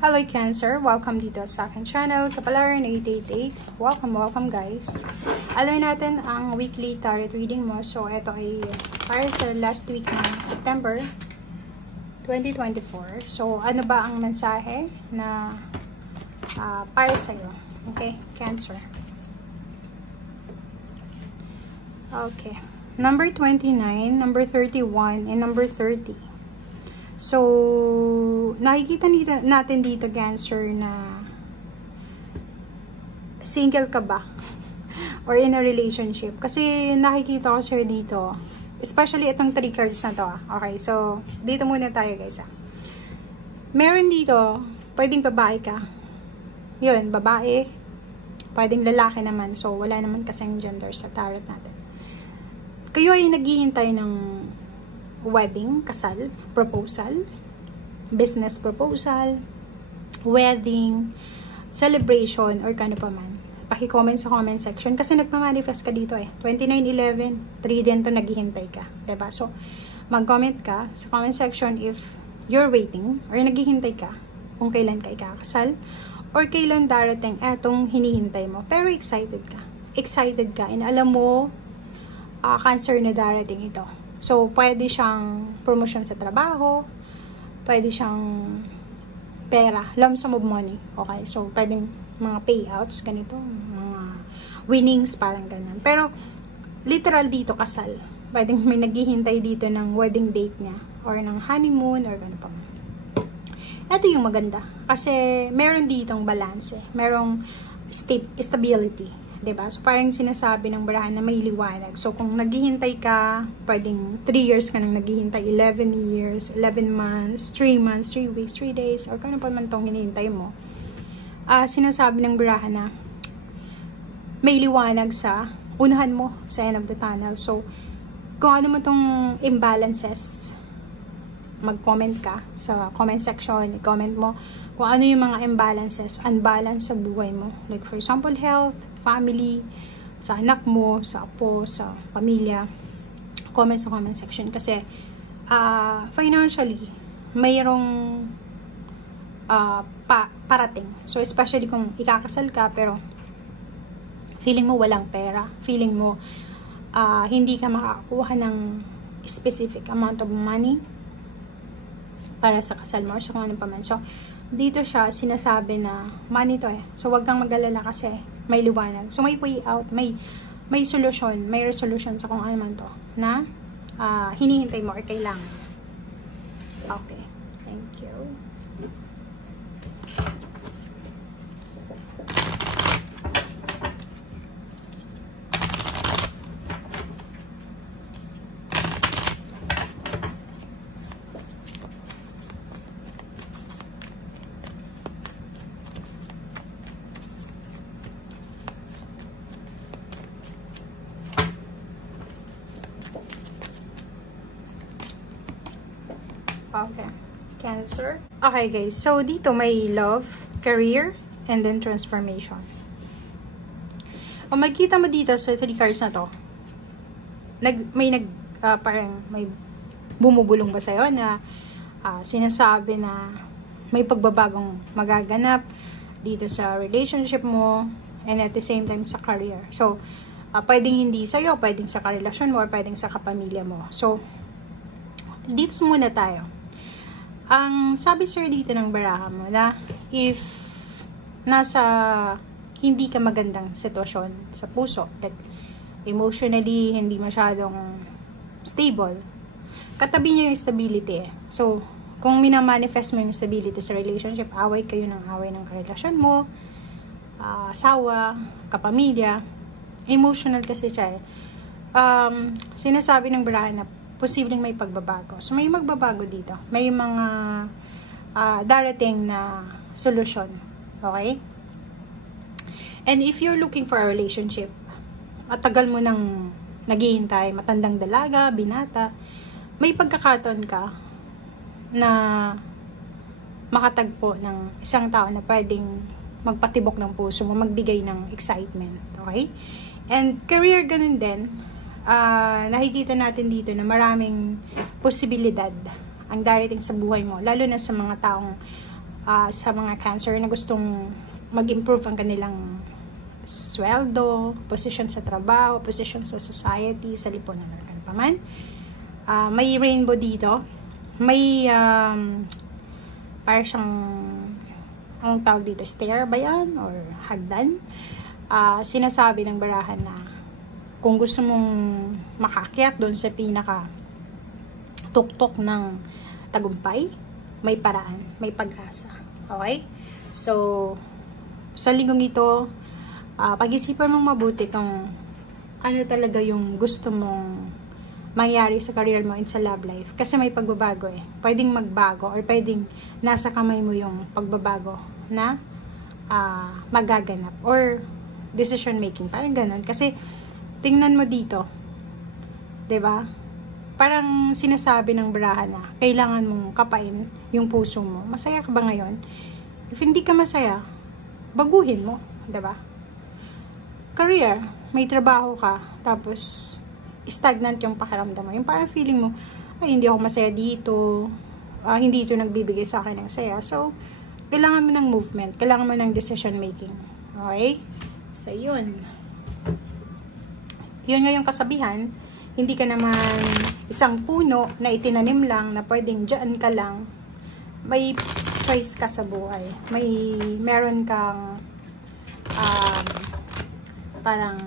Hello Cancer, welcome dito sa aking channel, Kapalaran 888. Welcome guys. Alamin natin ang weekly tarot reading mo. So ito ay para sa last week ng September 2024. So ano ba ang mensahe na para sa iyo? Okay, Cancer. Okay. Number 29, number 31, and number 30. So, nakikita natin dito, Cancer, na single ka ba? Or in a relationship? Kasi nakikita ko sa'yo dito, especially itong 3 cards na to. Okay, so, dito muna tayo, guys. Meron dito, pwedeng babae ka. Yun, babae. Pwedeng lalaki naman. So, wala naman kasing gender sa tarot natin. Kayo ay naghihintay ng wedding, kasal, proposal, business proposal, wedding, celebration, or kano pa man. Paki-comment sa comment section kasi nagpa-manifest ka dito eh. 2911, 3 din to naghihintay ka. Diba? So, mag-comment ka sa comment section if you're waiting or naghihintay ka kung kailan ka ikakasal or kailan darating etong hinihintay mo. Pero excited ka. Excited ka and alam mo Cancer na darating ito. So, pwede siyang promotion sa trabaho, pwede siyang pera, lump sum of money. Okay, so pwedeng mga payouts, ganito, mga winnings, parang ganun. Pero, literal dito, kasal. Pwedeng may naghihintay dito ng wedding date niya, or ng honeymoon, or gano'n pa. Ito yung maganda. Kasi, meron ditong balance eh. Merong stability. Diba? So, parang sinasabi ng barahan na may liwanag. So, kung naghihintay ka, pwedeng 3 years ka nang naghihintay, 11 years, 11 months, 3 months, 3 weeks, 3 days, or kung ano pa man itong hinihintay mo, sinasabi ng barahan na may liwanag sa unahan mo, sa end of the tunnel. So, kung ano mo itong imbalances, mag-comment ka sa comment section, i-comment mo kung ano yung mga imbalances, unbalance sa buhay mo. Like for example, health, family, sa anak mo, sa apo, sa pamilya. Comment sa comment section. Kasi, financially, mayroong parating. So, especially kung ikakasal ka, pero feeling mo walang pera. Feeling mo hindi ka makakuha ng specific amount of money para sa kasal mo or sa kung ano pa man. So, dito siya sinasabi na money to eh. So, wag kang mag-alala kasi may liwanag. So, may way out, may solusyon, may resolution sa kung ano man to na hinihintay mo or kailangan. Okay. Thank you. Okay. Cancer. Okay guys, so dito may love, career, and then transformation. Kung magkita mo dito sa 3 cards na to, parang may bumubulong ba sa'yo na sinasabi na may pagbabagong magaganap dito sa relationship mo and at the same time sa career. So, pwedeng hindi sa'yo, pwedeng sa karelasyon mo, or pwedeng sa kapamilya mo. So, dito muna tayo. Ang sabi sir dito ng baraha mo na if nasa hindi ka magandang sitwasyon sa puso, like emotionally hindi masyadong stable, katabi niyo yung stability eh. So, kung minamanifest mo yung stability sa relationship, away kayo ng away ng karelasyon mo, asawa, kapamilya, emotional kasi siya eh. Sinasabi ng baraha na posibleng may pagbabago. So, may magbabago dito. May mga darating na solusyon. Okay? And if you're looking for a relationship, matagal mo nang naghihintay, matandang dalaga, binata, may pagkakataon ka na makatagpo ng isang tao na pwedeng magpatibok ng puso mo, magbigay ng excitement. Okay? And career, ganun din. Nakikita natin dito na maraming posibilidad ang darating sa buhay mo, lalo na sa mga taong sa mga Cancer na gustong mag-improve ang kanilang sweldo, position sa trabaho, position sa society, sa lipunan or ano pa man. May rainbow dito. May parang siyang anong tawag dito, stair ba yan? Or hagdan? Sinasabi ng barahan na kung gusto mong makakyat doon sa pinaka tuktok ng tagumpay, may paraan, may pag-asa. Okay? So, sa linggong ito, pag-isipan mong mabuti kung ano talaga yung gusto mong mangyari sa career mo and sa love life. Kasi may pagbabago eh. Pwedeng magbago or pwedeng nasa kamay mo yung pagbabago na magaganap or decision making. Parang ganun. Kasi tingnan mo dito. 'Di ba? Parang sinasabi ng barahan na kailangan mong kapain yung puso mo. Masaya ka ba ngayon? If hindi ka masaya, baguhin mo. 'Di ba? Career, may trabaho ka, tapos stagnant yung pakiramdam mo. Yung parang feeling mo, ay hindi ako masaya dito, hindi ito nagbibigay sa akin ng saya. So, kailangan mo ng movement, kailangan mo ng decision making. Okay? So, yun. Yun nga yung kasabihan, hindi ka naman isang puno na itinanim lang na pwedeng dyan ka lang. May choice ka sa buhay. Meron kang parang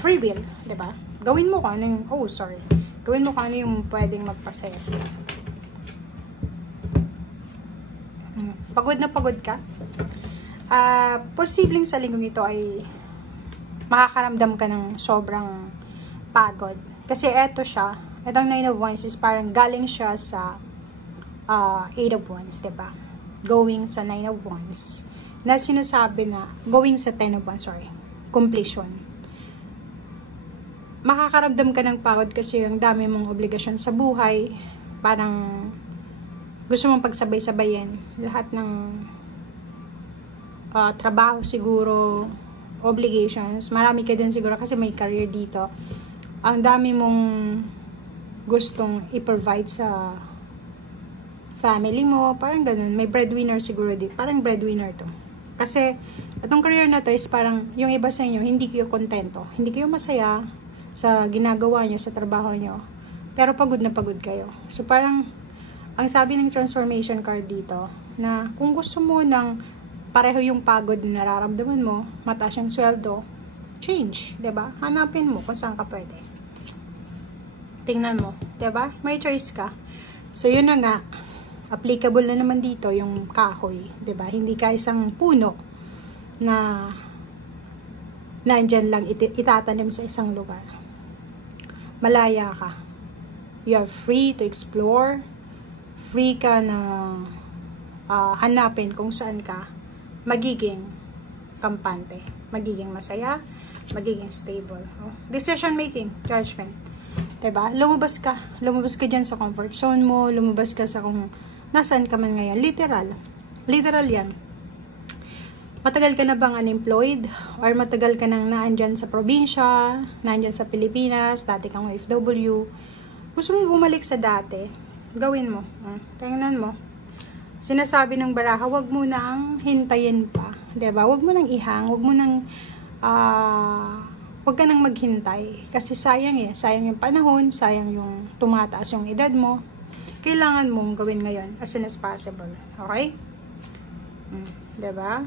free will, 'di ba? Gawin mo kung ano yung Gawin mo kung ano yung pwedeng magpasaya sa'yo. Pagod na pagod ka? Posibleng sa linggong ito ay makakaramdam ka ng sobrang pagod. Kasi etong 9 of Wands is parang galing siya sa 8 of Wands, 'di ba? Going sa 9 of Wands. Na sinasabi na, going sa 10 of Wands, completion. Makakaramdam ka ng pagod kasi yung dami mong obligasyon sa buhay. Parang gusto mong pagsabay-sabayin lahat ng trabaho siguro, obligations. Marami ka din siguro kasi may career dito. Ang dami mong gustong i-provide sa family mo. Parang ganun. May breadwinner siguro dito. Parang breadwinner to. Kasi itong career na to is parang yung iba sa inyo, hindi kayo kontento. Hindi kayo masaya sa ginagawa nyo, sa trabaho nyo. Pero pagod na pagod kayo. So parang, ang sabi ng transformation card dito, na kung gusto mo ng pareho yung pagod na nararamdaman mo, mataas yung sweldo, change, 'di ba? Hanapin mo kung saan ka pwede. Tingnan mo, 'di ba? May choice ka. So yun na nga, applicable na naman dito yung kahoy, 'di ba? Hindi ka isang puno na nandyan lang itatanim sa isang lugar. Malaya ka. You are free to explore. Free ka na hanapin kung saan ka magiging kampante, magiging masaya, magiging stable. Decision making, judgment. 'Di ba? Lumabas ka diyan sa comfort zone mo, lumabas ka sa kung nasaan ka man ngayon. Literal yan. Matagal ka na bang unemployed? Or matagal ka nang naandyan sa probinsya, naandyan sa Pilipinas, dati kang OFW. Gusto mo bumalik sa dati? Gawin mo. Tingnan mo. Sinasabi ng baraha, wag mo nang hintayin pa. 'Di ba? Wag mo nang ihang, wag mo nang wag ka nang maghintay. Kasi sayang yung panahon, sayang yung tumataas yung edad mo. Kailangan mong gawin ngayon as soon as possible. Okay? 'Di ba?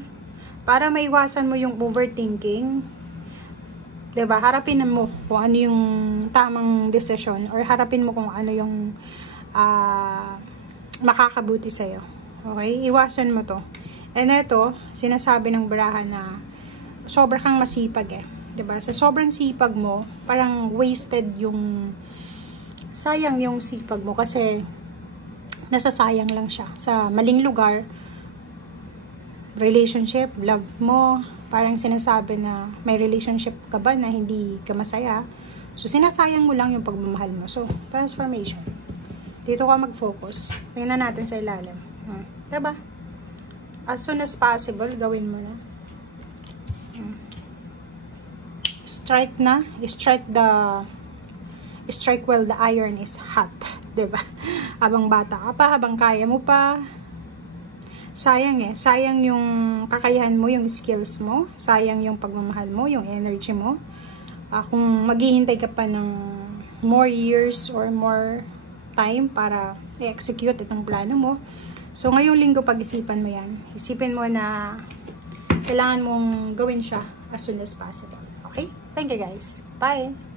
Para maiwasan mo yung overthinking, 'di ba? Harapin mo kung ano yung tamang decision or harapin mo kung ano yung makakabuti sa'yo. Okay? Iwasan mo to. And ito, sinasabi ng baraha na sobra kang masipag 'di ba? Sa sobrang sipag mo, parang wasted sayang yung sipag mo kasi nasasayang lang siya sa maling lugar. Relationship, love mo, parang sinasabi na may relationship ka ba na hindi ka masaya. So, sinasayang mo lang yung pagmamahal mo. So, transformation. Dito ka mag-focus. Tingnan natin sa ilalim. Diba? As soon as possible, gawin mo na. Strike na. Strike while the iron is hot. Diba? habang bata ka pa, habang kaya mo pa. Sayang sayang yung kakayahan mo, yung skills mo, sayang yung pagmamahal mo, yung energy mo. Kung maghihintay ka pa ng more years or more time para i-execute itong plano mo. So, ngayong linggo pag-isipan mo yan. Isipin mo na kailangan mong gawin siya as soon as possible. Okay? Thank you guys. Bye!